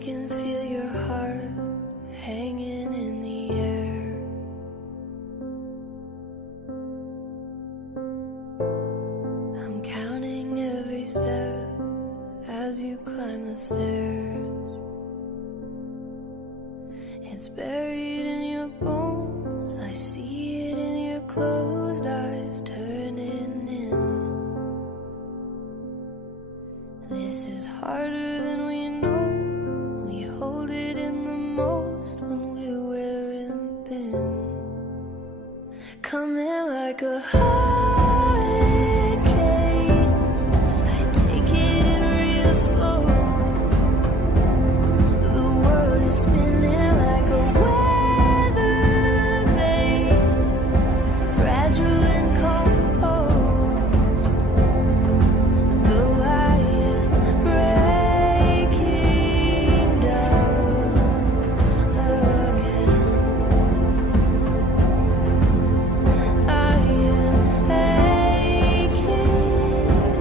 can feel your heart hanging in the air. I'm counting every step as you climb the stairs. It's buried in your bones, I see it in your closed eyes turning in. This is harder than we know. We hold it in the most when we're wearing thin. Coming like a hurricane, I take it in real slow. The world is spinning like a weather vane, fragile and composed. Though I am breaking down again, I am aching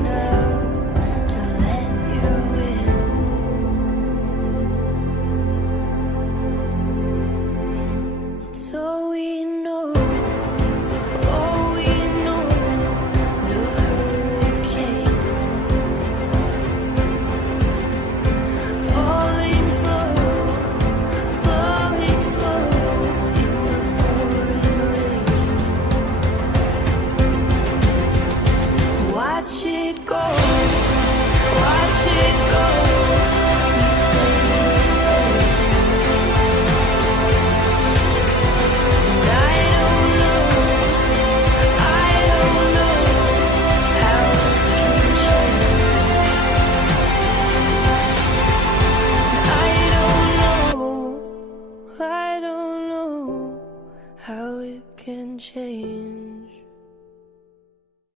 now to let you in. It's all we know, all we know, the hurricane. Falling slow in the pouring rain. Watch it go, watch it go. We stay the same. And I don't know how it can change. I don't know how it can change.